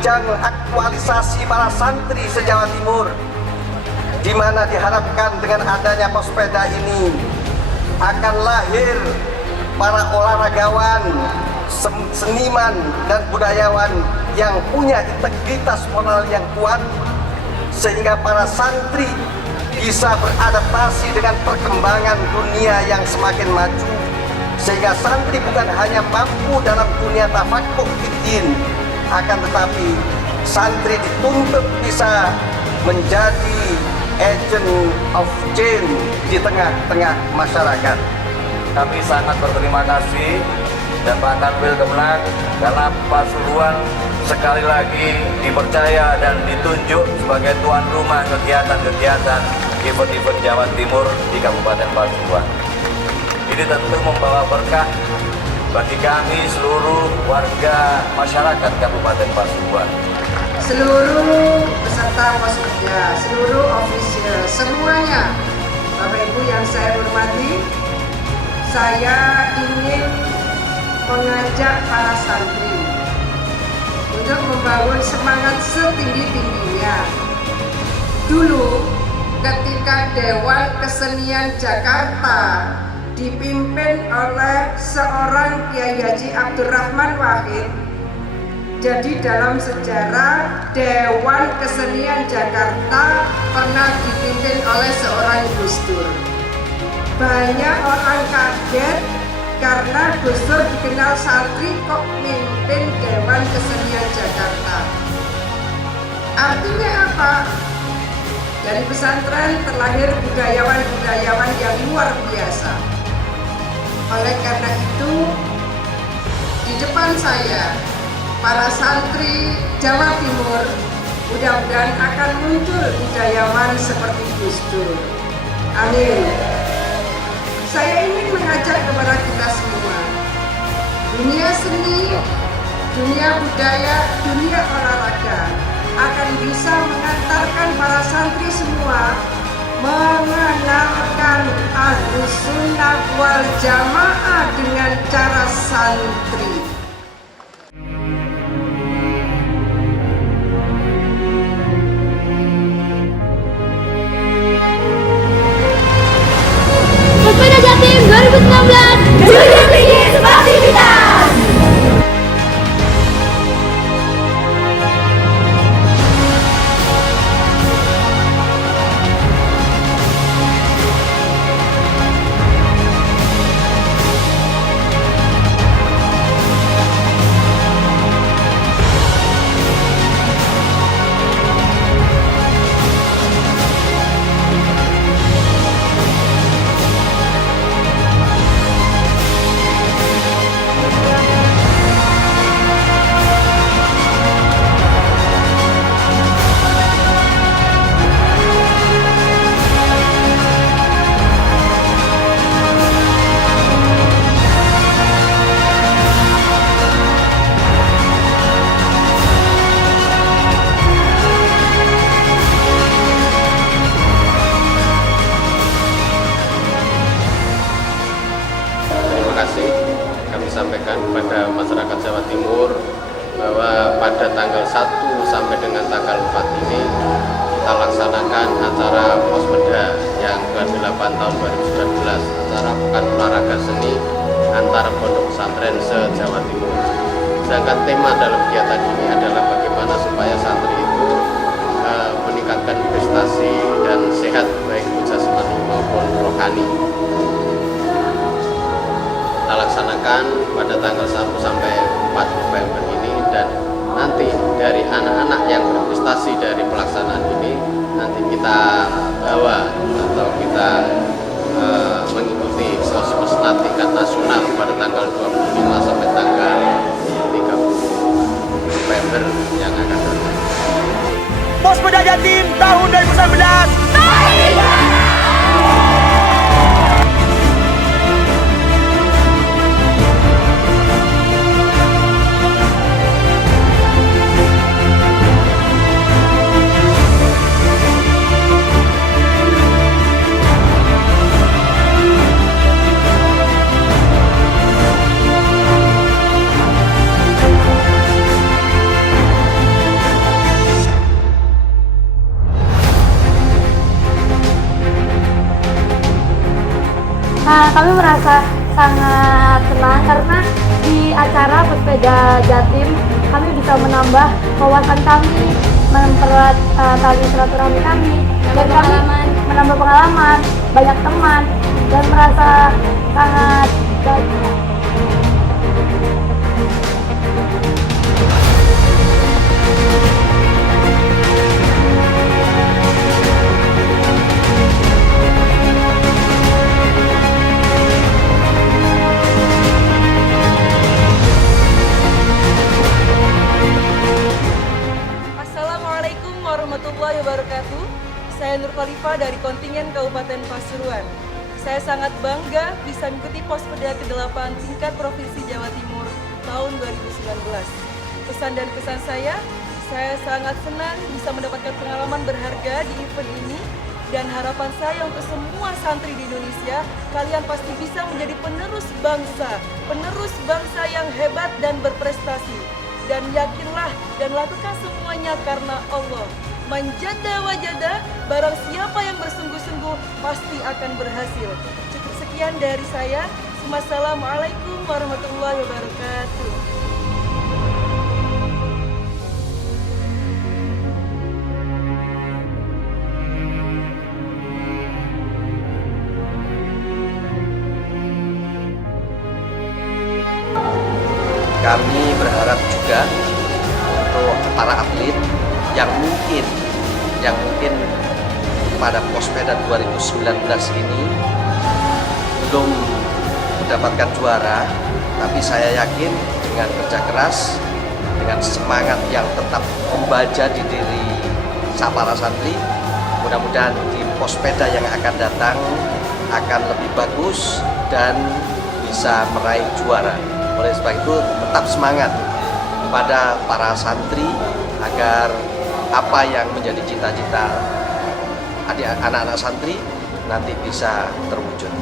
ajang aktualisasi para santri se-Jawa Timur, di mana diharapkan dengan adanya Pospeda ini akan lahir para olahragawan, seniman dan budayawan yang punya integritas moral yang kuat, sehingga para santri bisa beradaptasi dengan perkembangan dunia yang semakin maju, sehingga santri bukan hanya mampu dalam dunia tafaqquh fiddin, akan tetapi santri dituntut bisa menjadi agent of change di tengah-tengah masyarakat. Kami sangat berterima kasih dan Pak Kanwil Kemenak karena Pasuruan sekali lagi dipercaya dan ditunjuk sebagai tuan rumah kegiatan-kegiatan event-event Jawa Timur di Kabupaten Pasuruan. Ini tentu membawa berkah bagi kami seluruh warga masyarakat Kabupaten Pasuruan. Seluruh peserta Pospeda, seluruh ofisial, semuanya, Bapak Ibu yang saya hormati, saya ingin mengajak para santri untuk membangun semangat setinggi-tingginya. Dulu ketika Dewan Kesenian Jakarta dipimpin oleh seorang Kiai Haji Abdurrahman Wahid, jadi dalam sejarah Dewan Kesenian Jakarta pernah dipimpin oleh seorang Gus Dur. Banyak orang kaget karena Gus Dur dikenal santri kok mimpin Dewan Kesenian Jakarta. Artinya apa? Dari pesantren terlahir budayawan-budayawan yang luar biasa. Oleh karena itu, di depan saya, para santri Jawa Timur mudah-mudahan akan muncul budayawan seperti Gus Dur. Amin. Saya ingin mengajak kepada kita semua, dunia seni, dunia budaya, dunia olahraga akan bisa mengantarkan para santri semua mengenalkan Ahlus Sunnah wal Jamaah dengan cara santri. Pospeda Jatim 2019, jujur tinggi sportivitas. Kami sampaikan kepada masyarakat Jawa Timur bahwa pada tanggal 1 sampai dengan tanggal 4 ini kita laksanakan acara Pospeda yang ke-8 tahun 2019, acara Pekan Olahraga Seni antar pondok pesantren se-Jawa Timur. Sedangkan tema dalam kegiatan ini adalah bagaimana supaya santri itu meningkatkan prestasi dan sehat baik jasmani maupun rohani. Kita laksanakan pada tanggal 1 sampai 4 November ini, dan nanti dari anak-anak yang berprestasi dari pelaksanaan ini nanti kita bawa atau kita mengikuti pos tingkat nasional pada tanggal 25 sampai tanggal 30 November yang akan datang. Pospeda Jatim tahun 2019. Kami merasa sangat senang karena di acara Pesepeda Jatim kami bisa menambah wawasan kami, mempererat tali silaturahmi kami, dan kami menambah pengalaman, banyak teman, dan merasa sangat bahagia. Assalamualaikum warahmatullahi wabarakatuh. Saya Nur Khalifah dari kontingen Kabupaten Pasuruan. Saya sangat bangga bisa mengikuti Pospeda ke-8 tingkat Provinsi Jawa Timur tahun 2019. Pesan dan kesan saya sangat senang bisa mendapatkan pengalaman berharga di event ini, dan harapan saya untuk semua santri di Indonesia, kalian pasti bisa menjadi penerus bangsa yang hebat dan berprestasi. Dan yakinlah dan lakukan semuanya karena Allah. Manjada wajada, barang siapa yang bersungguh-sungguh pasti akan berhasil. Cukup sekian dari saya. Wassalamualaikum warahmatullahi wabarakatuh. Kami berharap juga untuk para atlet yang mungkin pada Pospeda 2019 ini belum mendapatkan juara, tapi saya yakin dengan kerja keras, dengan semangat yang tetap membaja di diri para santri, mudah-mudahan di Pospeda yang akan datang akan lebih bagus dan bisa meraih juara. Oleh sebab itu tetap semangat kepada para santri agar apa yang menjadi cita-cita anak-anak santri nanti bisa terwujud.